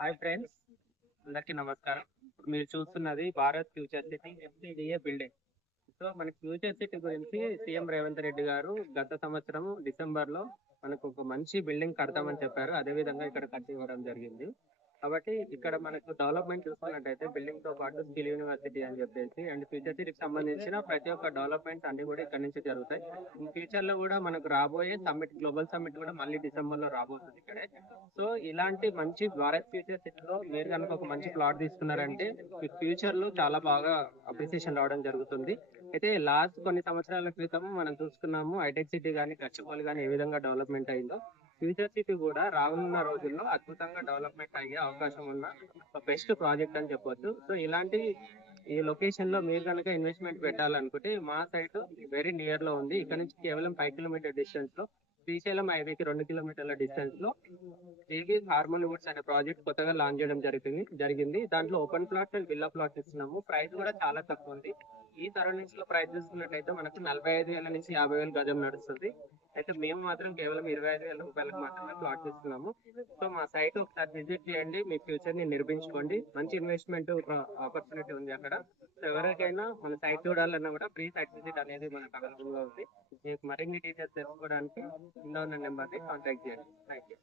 Hi friends, అందరికీ నమస్కారం. ఇప్పుడు మీరు చూస్తున్నది Bharat future city FCDA building. So మనకి ఫ్యూచర్ సిటీ గురించి సీఎం రేవంత్ రెడ్డి గారు గత సంవత్సరం డిసెంబర్లో మనకు ఒక మంచి బిల్డింగ్ కడతామని చెప్పారు. అదే విధంగా ఇక్కడ కట్టి ఇవ్వడం జరిగింది. కాబట్టి ఇక్కడ మనకు డెవలప్మెంట్ చూసుకున్నట్టయితే బిల్డింగ్ తో పాటు స్కిల్ యూనివర్సిటీ అని చెప్పేసి అండ్ ఫ్యూచర్ సిటీకి సంబంధించిన ప్రతి ఒక్క డెవలప్మెంట్ అన్ని కూడా ఇక్కడ నుంచి జరుగుతాయి. ఫ్యూచర్ లో కూడా మనకు రాబోయే సమ్మిట్, గ్లోబల్ సమ్మిట్ కూడా మళ్ళీ డిసెంబర్ లో రాబోతుంది ఇక్కడే. సో ఇలాంటి మంచి భారత్ ఫ్యూచర్ సిటీలో మీరు కనుక ఒక మంచి ప్లాట్ తీసుకున్నారంటే మీకు ఫ్యూచర్ లో చాలా బాగా అప్రిసియేషన్ రావడం జరుగుతుంది. అయితే లాస్ట్ కొన్ని సంవత్సరాల క్రితం మనం చూసుకున్నాము హైటెక్ సిటీ కానీ గచ్చిబౌలి కానీ ఏ విధంగా డెవలప్మెంట్ అయిందో, ఫ్యూచర్ సిటీ కూడా రానున్న రోజుల్లో అద్భుతంగా డెవలప్మెంట్ అయ్యే అవకాశం ఉన్న ఒక బెస్ట్ ప్రాజెక్ట్ అని చెప్పొచ్చు. సో ఇలాంటి ఈ లొకేషన్ లో మీరు కనుక ఇన్వెస్ట్మెంట్ పెట్టాలనుకుంటే మా సైట్ వెరీ నియర్ లో ఉంది. ఇక్కడ నుంచి కేవలం 5 కిలోమీటర్ డిస్టెన్స్ లో శ్రీశైలం హైవేకి 2 కిలోమీటర్ల డిస్టెన్స్ లో ఏవి హార్మోన్ వుడ్స్ అనే ప్రాజెక్ట్ కొత్తగా లాంచ్ చేయడం జరిగింది. దాంట్లో open plot and villa plot ఇస్తున్నాము. ప్రైస్ కూడా చాలా తక్కువ ఉంది. ఈ సరౌండింగ్స్ లో ప్రైస్ చూసుకున్నట్టయితే మనకు 45,000 నుంచి 50,000 గజం నడుస్తుంది. అయితే మేము మాత్రం కేవలం 25,000 రూపాయలకు మాత్రమే ప్లాట్ ఇస్తున్నాము. సో మా సైట్ ఒకసారి విజిట్ చేయండి, మీ ఫ్యూచర్ ని నిర్మించుకోండి. మంచి ఇన్వెస్ట్మెంట్ ఆపర్చునిటీ ఉంది అక్కడ. సో ఎవరికైనా మన సైట్ చూడాలన్నా కూడా ఫ్రీ సైట్ విజిట్ అనేది మనకు అవైలబుల్ గా ఉంది. మీకు మరిన్ని డీటెయిల్స్ తెలుసుకోవడానికి కింద ఉన్న నెంబర్ ని కాంటాక్ట్ చేయండి. Thank you.